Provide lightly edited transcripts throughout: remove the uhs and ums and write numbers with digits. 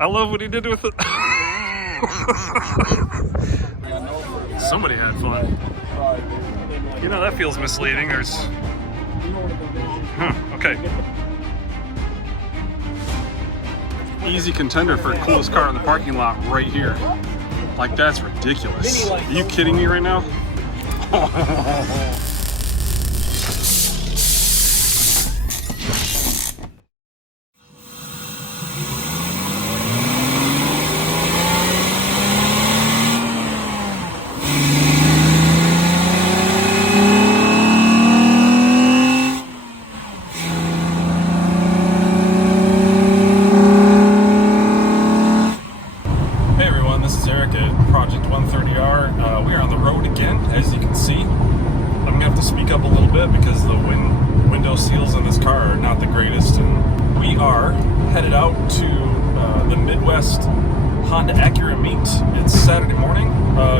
I love what he did with it. Somebody had fun. You know, that feels misleading. There's... okay. Easy contender for coolest car in the parking lot right here. Like, that's ridiculous. Are you kidding me right now? We are on the road again, as you can see. I'm gonna have to speak up a little bit because the window seals in this car are not the greatest, and we are headed out to the Midwest Honda Acura meet. It's Saturday morning.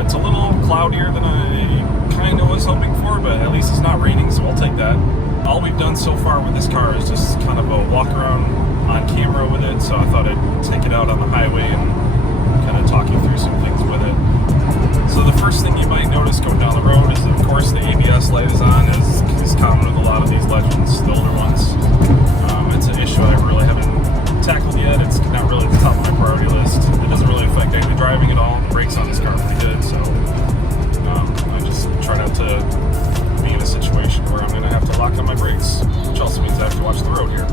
It's a little cloudier than I kind of was hoping for, but at least it's not raining, so I'll take that. All we've done so far with this car is just kind of a walk around on camera with it, so I thought I'd take it out on the highway and kind of talk you through some things with it. So the first thing you might notice going down the road is, of course, the ABS light is on, as is common with a lot of these Legends, the older ones. It's an issue I really haven't tackled yet. It's not really at the top of my priority list. It doesn't really affect any driving at all. The brakes on this car are pretty good, so I just try not to be in a situation where I'm going to have to lock on my brakes, which also means I have to watch the road here.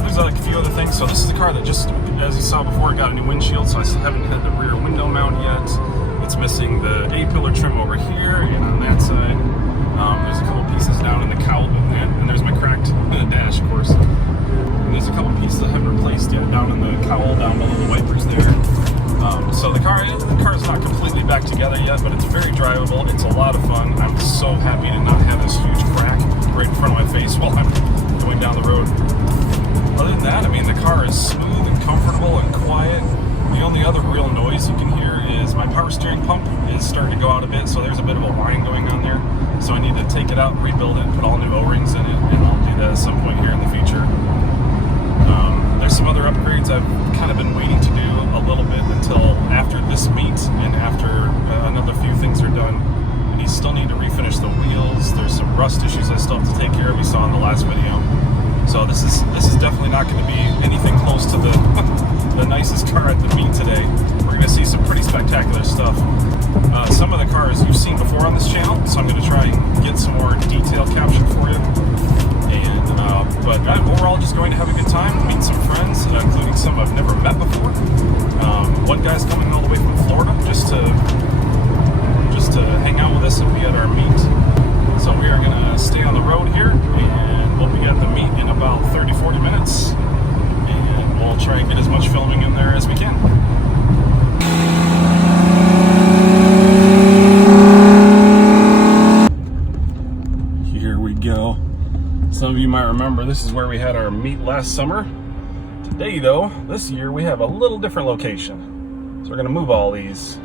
There's like a few other things. So this is the car that just, as you saw before, got a new windshield, so I still haven't had the rear window mount yet. It's missing the A-pillar trim over here and on that side. There's a couple pieces down in the cowl, and there's my cracked dash, of course. And there's a couple pieces I haven't replaced yet down in the cowl, down below the wipers there. So the car is not completely back together yet, but it's very drivable. It's a lot of fun. I'm so happy to not have this huge crack right in front of my face while I'm going down the road. Other than that, I mean, the car is smooth and comfortable and quiet. The only other real noise you can hear is my power steering pump is starting to go out a bit, so there's a bit of a whine going on there. So I need to take it out, rebuild it, and put all new O-rings in it, and I'll do that at some point here in the future. There's some other upgrades I've kind of been waiting to do a little bit until after this meet and after another few things are done. And you still need to refinish the wheels. There's some rust issues I still have to take care of, you saw in the last video. So this is definitely not going to be anything close to the the nicest car at the meet today. We're going to see some pretty spectacular stuff. Some of the cars you've seen before on this channel, so I'm going to try and get some more detail captured for you. But overall, just going to have a good time, meet some friends, including some I've never met before. One guy's coming all the way from Florida just to hang out with us and be at our meet. So we are going to stay on the road here, and we'll be at the meet in about 30-40 minutes. And we'll try and get as much filming in there as we can. Here we go. Some of you might remember this is where we had our meet last summer. Today, though, this year we have a little different location. So we're going to move all these.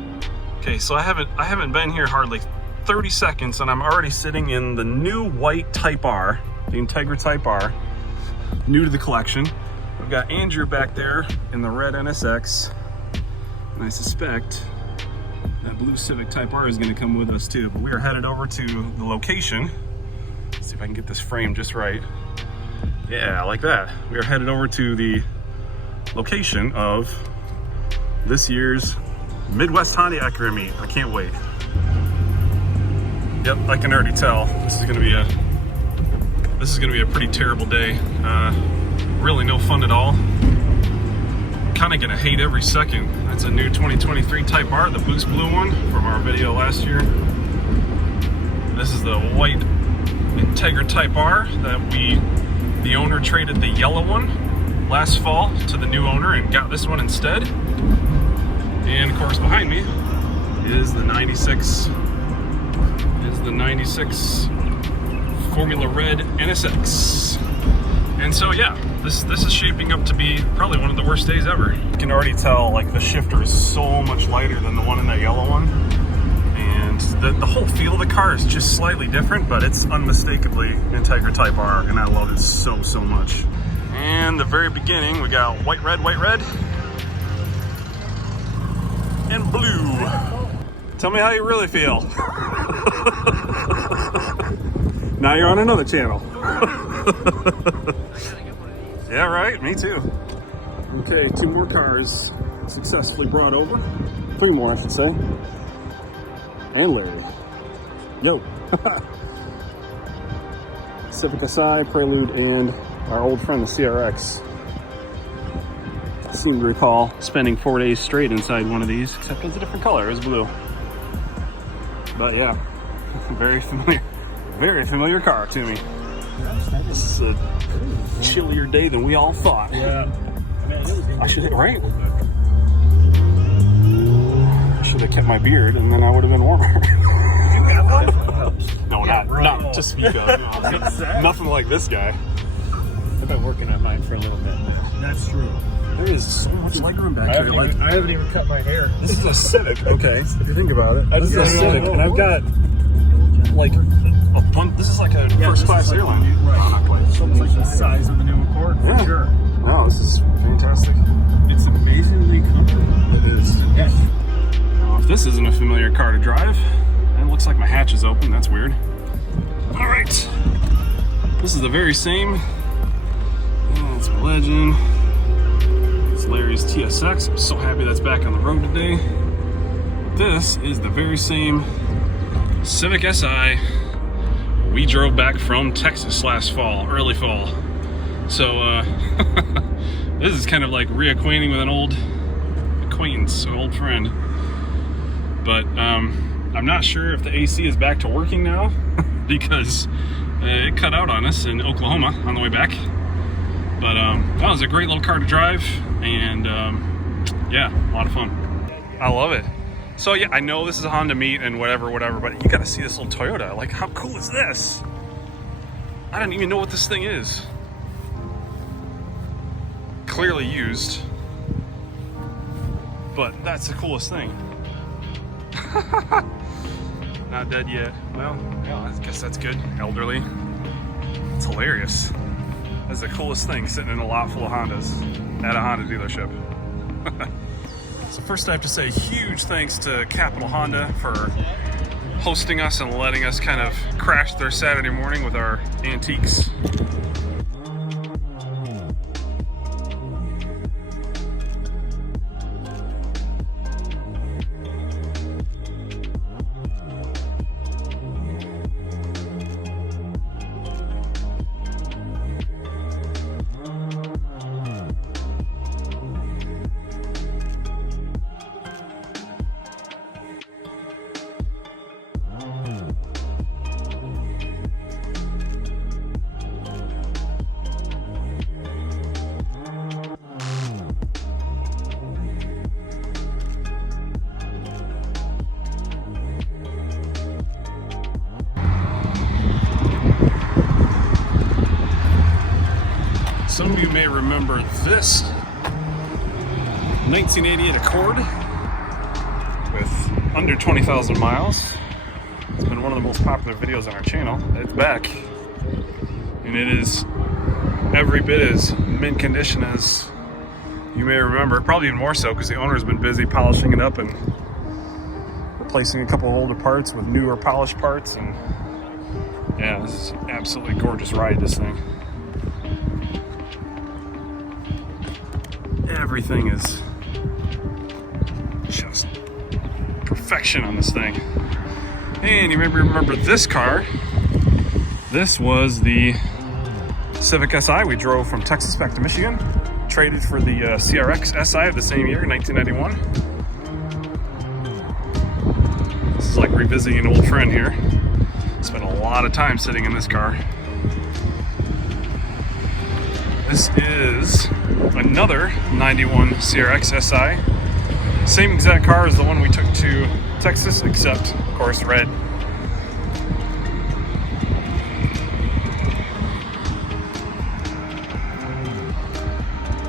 Okay, so I haven't been here hardly 30 seconds, and I'm already sitting in the new white Type R, the Integra Type R, new to the collection. We've got Andrew back there in the red NSX, and I suspect that blue Civic Type R is going to come with us too. But we are headed over to the location. Let's see if I can get this frame just right. Yeah, like that. We are headed over to the location of this year's Midwest Honda Acura meet. I can't wait. Yep, I can already tell this is gonna be a pretty terrible day. Really no fun at all. Kind of gonna hate every second. That's a new 2023 Type R, the boost blue one from our video last year. This is the white Integra Type R that the owner traded the yellow one last fall to the new owner and got this one instead. And of course behind me is the 96 Formula Red NSX. And so yeah, this is shaping up to be probably one of the worst days ever. You can already tell, like, the shifter is so much lighter than the one in that yellow one. And the whole feel of the car is just slightly different, but it's unmistakably Integra Type R, and I love it so much. And the very beginning, we got white, red, and blue. Tell me how you really feel. Now you're on another channel. Yeah, right, me too. Okay, 2 more cars successfully brought over. 3 more, I should say. And Larry. Yo. Civic Si, Prelude, and our old friend, the CRX. I seem to recall spending 4 days straight inside one of these, except it was a different color, it was blue. But yeah, very familiar car to me. This is a chillier day than we all thought. Yeah. I should hit right. I should have kept my beard and then I would have been warmer. No, not to speak of. No, nothing like this guy. I've been working on mine for a little bit. That's true. There is so much legroom back here. I haven't even cut my hair. This is a Civic, okay? If you think about it, this is a Civic, and I've got like a bunch. This is like a first-class airline. Right. Something like the size of the new Accord, for sure. No, this is fantastic. It's amazingly comfortable. It is. Yeah. Now, if this isn't a familiar car to drive, and it looks like my hatch is open. That's weird. All right. This is the very same. Yeah, it's a Legend. Larry's TSX. I'm so happy that's back on the road today. This is the very same Civic Si we drove back from Texas last fall, early fall. So this is kind of like reacquainting with an old acquaintance, an old friend. But I'm not sure if the AC is back to working now because it cut out on us in Oklahoma on the way back. But that was a great little car to drive, and yeah, a lot of fun. I love it. So yeah, I know this is a Honda meet and whatever, but you gotta see this little Toyota. Like, how cool is this? I don't even know what this thing is. Clearly used, but that's the coolest thing. Not dead yet. Well, yeah, I guess that's good. Elderly. It's hilarious. That's the coolest thing, sitting in a lot full of Hondas at a Honda dealership. So first I have to say huge thanks to Capital Honda for hosting us and letting us kind of crash their Saturday morning with our antiques. Some of you may remember this 1988 Accord with under 20,000 miles. It's been one of the most popular videos on our channel. It's back, and it is every bit as mint condition as you may remember. Probably even more so because the owner's been busy polishing it up and replacing a couple of older parts with newer polished parts. And yeah, this is an absolutely gorgeous ride, this thing. Everything is just perfection on this thing. And you maybe remember this car. This was the Civic Si we drove from Texas back to Michigan. Traded for the CRX Si of the same year, 1991. This is like revisiting an old friend here. Spent a lot of time sitting in this car. This is another 91 CRX Si. Same exact car as the one we took to Texas, except, of course, red.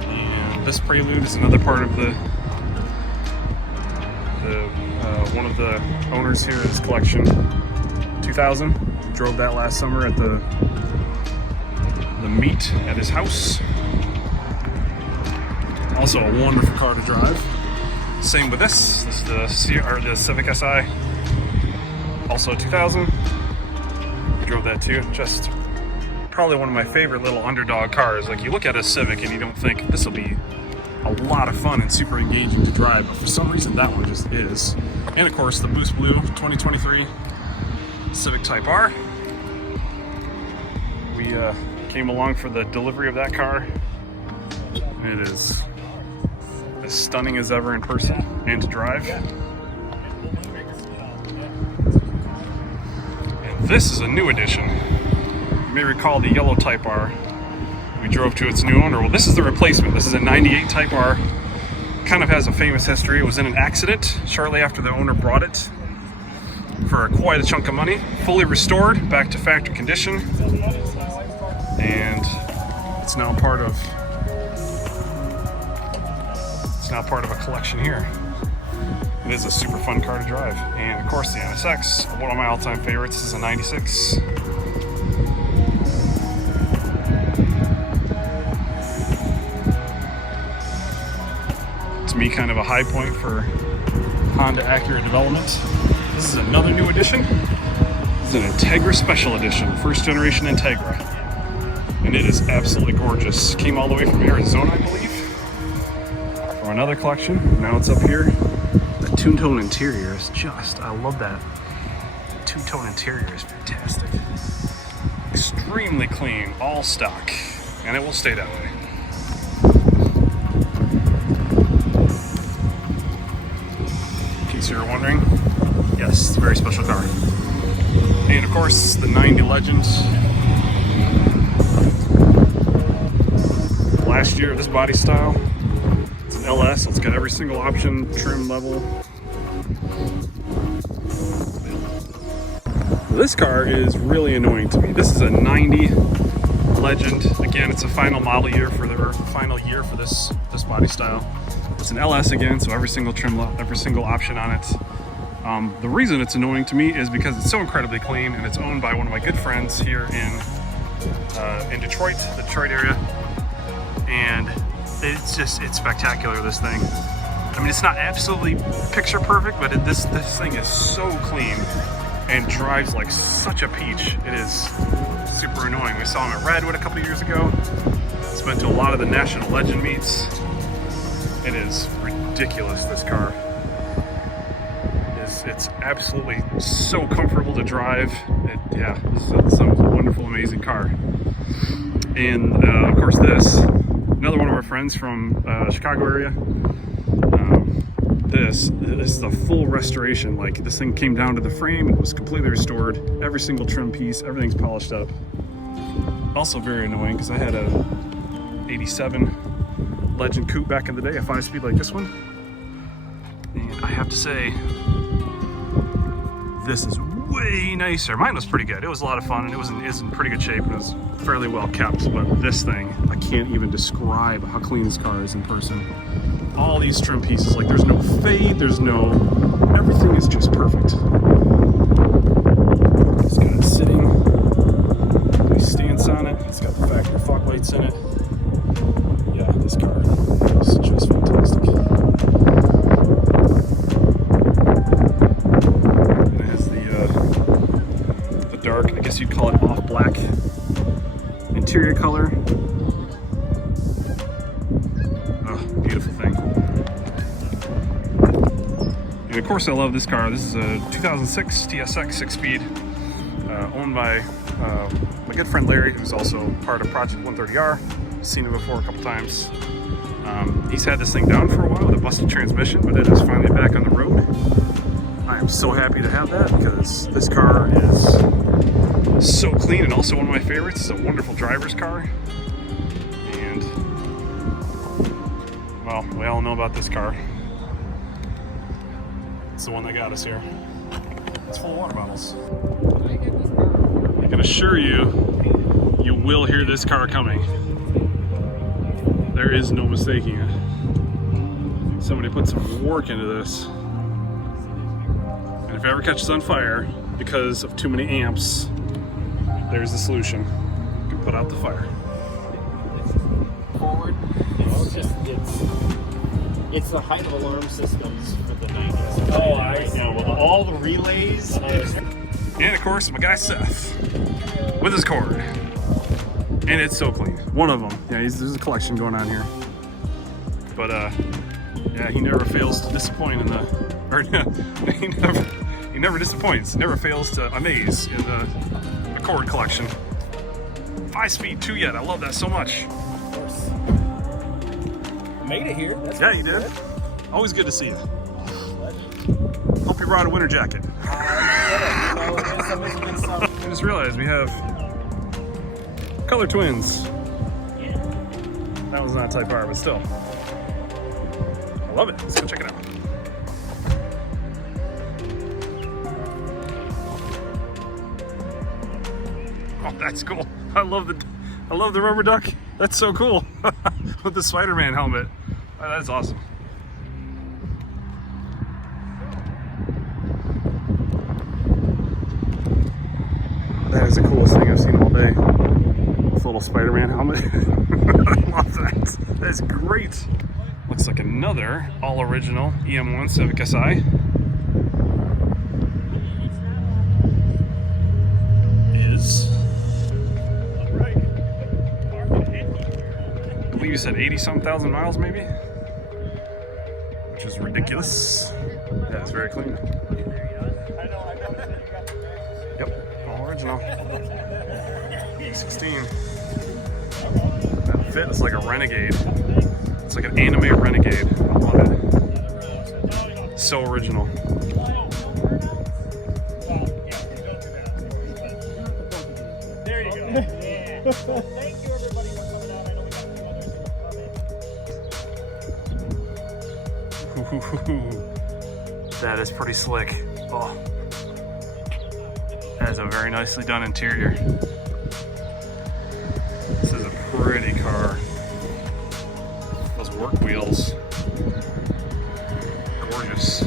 And this Prelude is another part of the one of the owners here of this collection. 2000. Drove that last summer at the meet at his house. Also a wonderful car to drive. Same with this. This is the Civic Si. Also 2000. Drove that too. Just probably one of my favorite little underdog cars. Like, you look at a Civic and you don't think this will be a lot of fun and super engaging to drive, but for some reason that one just is. And of course the Boost Blue 2023 Civic Type R. We came along for the delivery of that car. It is as stunning as ever in person and to drive. And this is a new addition. You may recall the yellow Type R we drove to its new owner. Well, this is the replacement. This is a 98 Type R. Kind of has a famous history. It was in an accident shortly after the owner brought it for quite a chunk of money. Fully restored, back to factory condition. And it's now part of a collection here. It is a super fun car to drive. And of course the NSX, one of my all-time favorites. This is a 96. To me, kind of a high point for Honda Acura development. This is another new edition. This is an Integra Special Edition, first generation Integra. And it is absolutely gorgeous. Came all the way from Arizona, I believe, from another collection. Now it's up here. The two-tone interior is just, I love that. The two-tone interior is fantastic. Extremely clean, all stock, and it will stay that way. In case you were wondering, yes, it's a very special car. And of course, the 90 Legend. Last year, this body style. It's an LS, so it's got every single option, trim level. This car is really annoying to me. This is a 90 Legend. Again, it's a final model year for this body style. It's an LS again, so every single trim, every single option on it. The reason it's annoying to me is because it's so incredibly clean, and it's owned by one of my good friends here in Detroit, the Detroit area. And it's spectacular, this thing. I mean, it's not absolutely picture perfect, but this thing is so clean and drives like such a peach. It is super annoying. We saw him at Redwood a couple years ago. It's been to a lot of the National Legend meets. It is ridiculous, this car. It's absolutely so comfortable to drive. It's a wonderful, amazing car. And of course this, another one of our friends from Chicago area. This is a full restoration. Like, this thing came down to the frame, it was completely restored. Every single trim piece, everything's polished up. Also very annoying because I had a 87 Legend Coupe back in the day, a 5-speed like this one. And I have to say, this is way nicer. Mine was pretty good. It was a lot of fun, and it was in pretty good shape. It was fairly well kept, but this thing, I can't even describe how clean this car is in person. All these trim pieces, like, there's no fade, everything is just perfect. It's got it sitting, nice stance on it. It's got the factory fog lights in it. Yeah, this car is just fantastic. And it has the dark, I guess you'd call it off black interior color. Oh, beautiful thing. And of course I love this car. This is a 2006 TSX 6-speed, owned by my good friend Larry, who's also part of Project 130R. Seen him before a couple times. He's had this thing down for a while with a busted transmission, but it is finally back on the road. I am so happy to have that because this car is so clean, and also one of my favorites. It's a wonderful driver's car. And, well, we all know about this car. It's the one that got us here. It's full of water bottles. I can assure you, you will hear this car coming. There is no mistaking it. Somebody put some work into this. And if it ever catches on fire because of too many amps, there's the solution. You can put out the fire. Forward. It's the height of alarm systems for the 90s. Oh, I know. With all the relays. And of course, my guy Seth with his cord. And it's so clean. One of them. Yeah, there's a collection going on here. But yeah, he never fails to disappoint in the, or he never disappoints. Never fails to amaze in the cord collection. 5 speed 2 yet. I love that so much. Of course. Made it here. That's Yeah, you did. good. Always good to see you. Hope you brought a winter jacket. I just realized we have color twins. That one's not Type R, but still. I love it. Let's go check it out. Oh, that's cool. I love the rubber duck. That's so cool. With the Spider-Man helmet. Oh, that's awesome. That is the coolest thing I've seen all day. This little Spider-Man helmet. I love that. That's great. Looks like another all-original EM1 Civic Si. Is, I believe you said 80-some thousand miles, maybe? Which is ridiculous. Yeah, it's very clean. Yep, all original. 16. That fit is like a Renegade. It's like an anime Renegade. I love it. So original. There you go. Yeah. Thank you everybody for coming out. I know we got a few others in the comments. That is pretty slick. Oh. That is a very nicely done interior. This is a pretty car. Those work wheels. Gorgeous.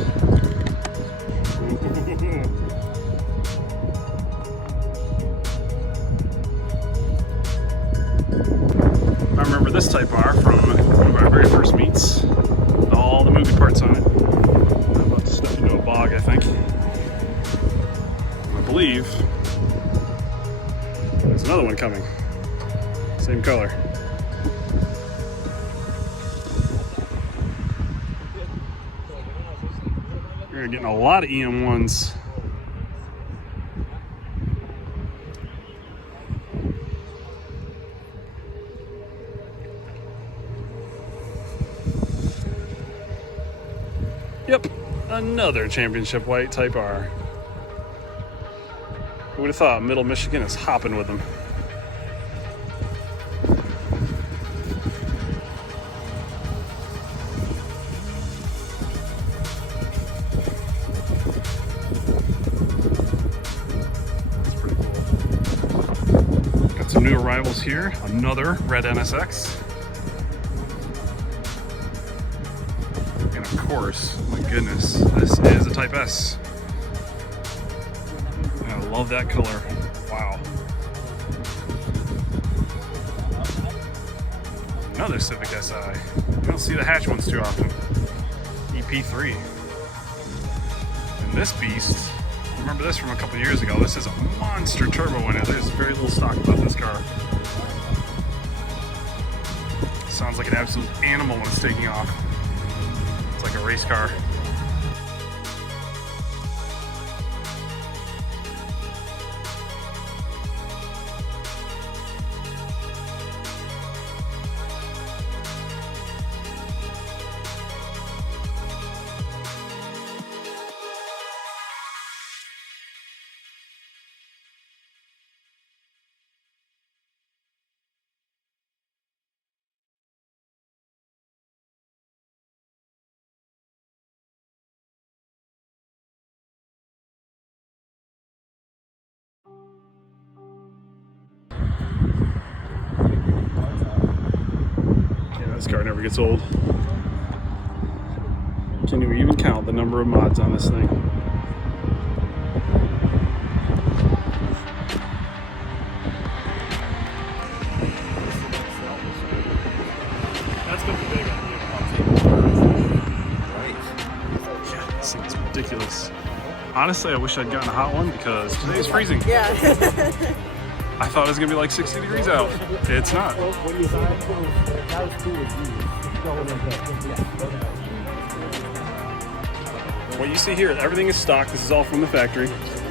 I remember this Type R from one of our very first meets. All the moving parts on it. I'm about to step into a bog, I think. I believe there's another one coming. Same color. We're getting a lot of EM1s. Yep, another championship white Type R. Who would have thought Middle Michigan is hopping with them? That's pretty cool. Got some new arrivals here. Another red NSX. And of course, my goodness, this is a Type S. And I love that color. Wow. Another Civic Si. You don't see the hatch ones too often. EP3. And this beast, remember this from a couple years ago, this is a monster turbo in it. There's very little stock about this car. Sounds like an absolute animal when it's taking off. It's like a race car. This car never gets old. Can you even count the number of mods on this thing? That's gonna be big. ridiculous. Honestly, I wish I'd gotten a hot one because today's freezing. Yeah. I thought it was gonna be like 60 degrees out. It's not. What you see here, everything is stock. This is all from the factory.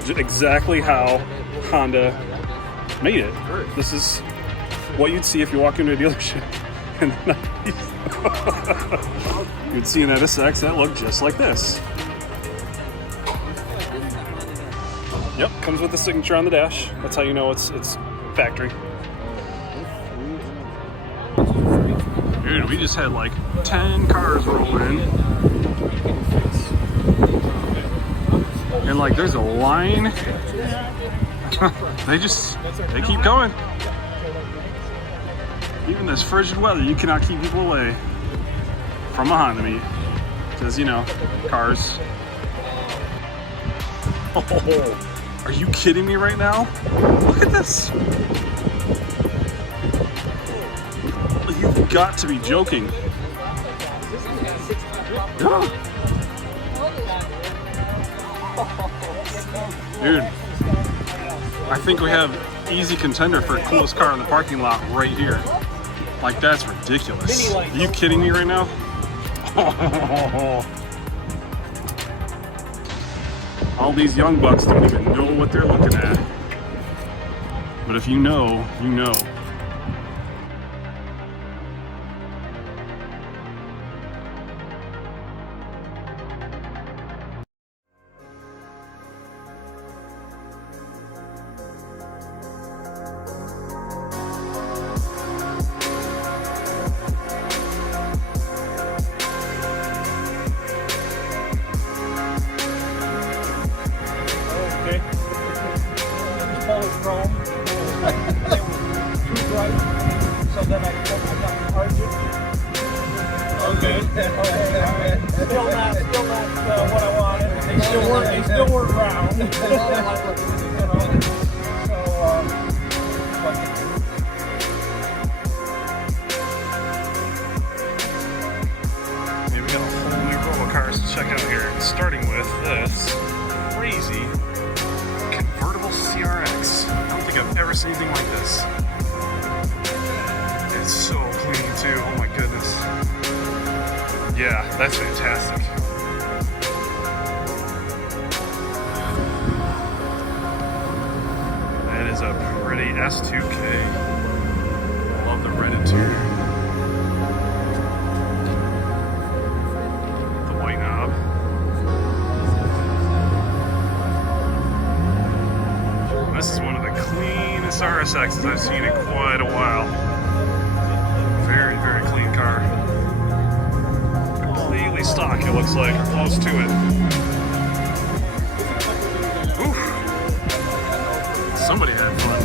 Exactly how Honda made it. This is what you'd see if you walk into a dealership in the 90s. You'd see an NSX that looked just like this. Yep, comes with the signature on the dash. That's how you know it's factory. Dude, we just had like 10 cars roll in. And like there's a line. they keep going. Even this frigid weather, you cannot keep people away from a Honda meet. Because, you know, cars. Oh, are you kidding me right now? Look at this. You've got to be joking. Yeah. Dude, I think we have easy contender for coolest car in the parking lot right here. Like, that's ridiculous. Are you kidding me right now? All these young bucks don't even know what they're looking at. But if you know, you know. Chrome. So then I charge it. Okay. Still not what I wanted. They still work round. We got a whole new row of cars to check out here. Starting with this crazy convertible CRX. I don't think I've ever seen anything like this. It's so clean too. Oh my goodness. Yeah, that's fantastic. That is a pretty S2K. Love the red interior. The white knob. This is one of the cleanest RSXs I've seen in quite a while. Very, very clean car. Completely stock, it looks like, or close to it. Oof. Somebody had fun.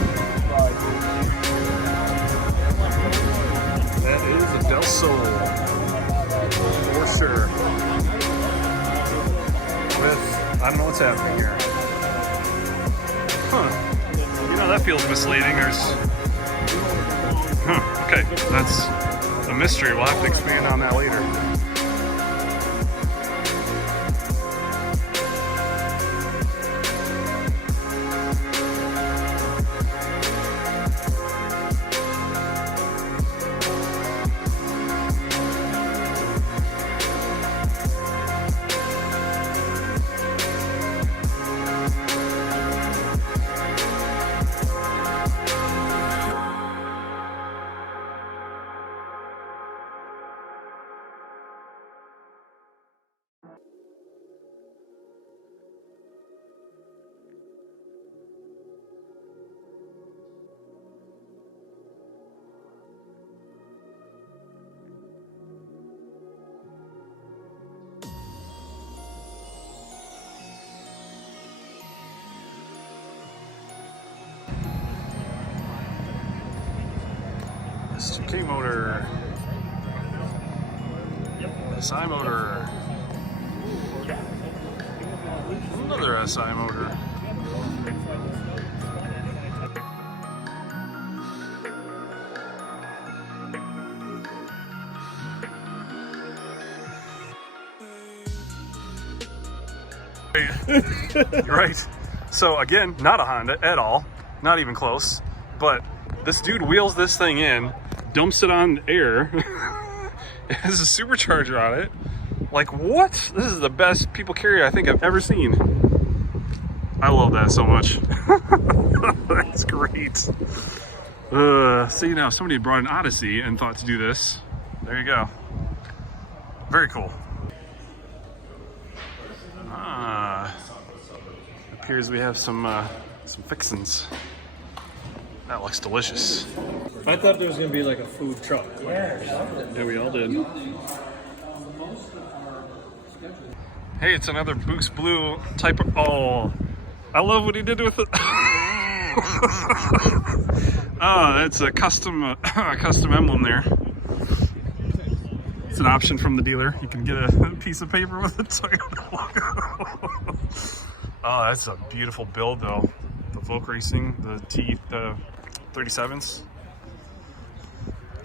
That is a Del Sol. For sure. With, I don't know what's happening here. Huh. You know, that feels misleading. There's... Huh, okay. That's a mystery. We'll have to expand on that later. SK motor. SI motor. Another SI motor. Right. So again, not a Honda at all, not even close. But this dude wheels this thing in, dumps it on air. It has a supercharger on it. Like, what? This is the best people carrier I think I've ever seen. I love that so much. That's great. So you know, somebody brought an Odyssey and thought to do this. There you go. Very cool. Appears we have some fixins. That looks delicious. I thought there was gonna be like a food truck. Yeah, we all did. Hey, it's another Boost Blue type of. Oh, I love what he did with it. Oh, that's a custom emblem there. It's an option from the dealer. You can get a piece of paper with a Toyota logo. Oh, that's a beautiful build though. The Volk Racing, the 37s.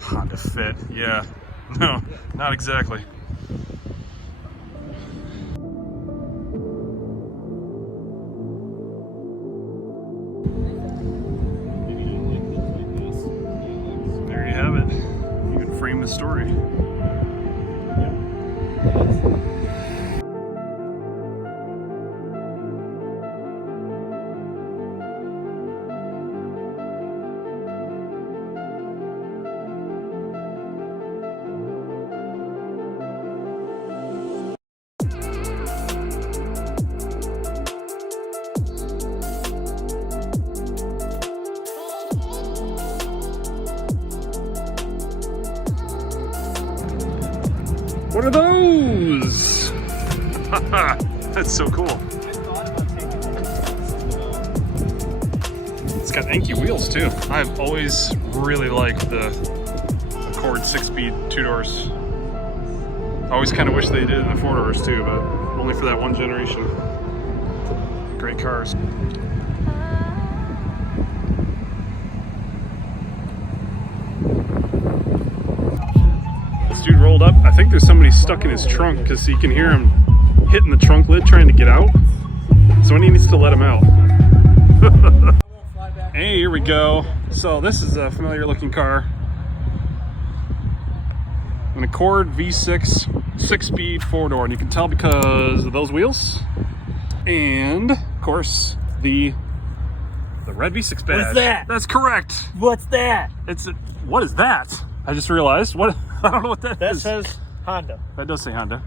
Honda Fit, yeah. No, not exactly. There you have it. You can frame the story. What are those? That's so cool. It's got Enki wheels too. I've always really liked the Accord 6-speed 2-doors. I always kind of wish they did in the 4-doors too, but only for that one generation. Great cars. This dude rolled up. I think there's somebody stuck in his trunk because you can hear him hitting the trunk lid trying to get out. Someone needs to let him out. Hey, here we go. So this is a familiar looking car. An Accord V6 6-speed 4-door, and you can tell because of those wheels. And of course the red V6 badge. What's that? That's correct. What's that? What is that? I just realized. What? I don't know what that is. That says Honda. That does say Honda.